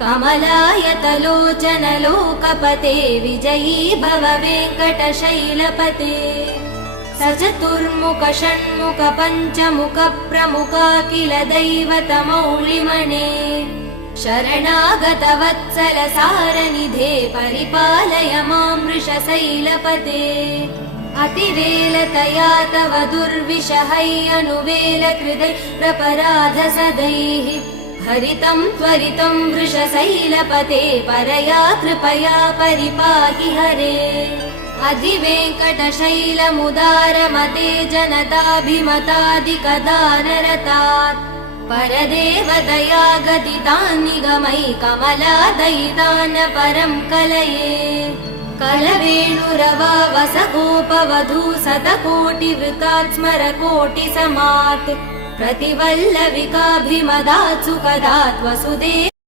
कमलायतलोचन लोकपते विजयी भव वेङ्कटशैलपते सचतुर्मुख षण्मुख पञ्चमुख प्रमुखाखिल दैवतमौलिमणे शरणागत वत्सल सारनिधे परिपालय मां वृषशैलपते अतिवेलतया तव दुर्विषहै अनुवेल कृदै प्रपराध सदैः हरितं त्वरितं वृषशैलपते परया कृपया परिपाहि हरे अधिवेङ्कटशैलमुदारमते जनताभिमतादिकदानरतात् परदेवदया गदितान् निगमै कमलादयितान् परं कलये कलवेणुरवा वसगोपवधू शतकोटिवृतात् स्मरकोटिसमात् प्रतिवल्लविकाभिमदात् सुखदात् वसुदेव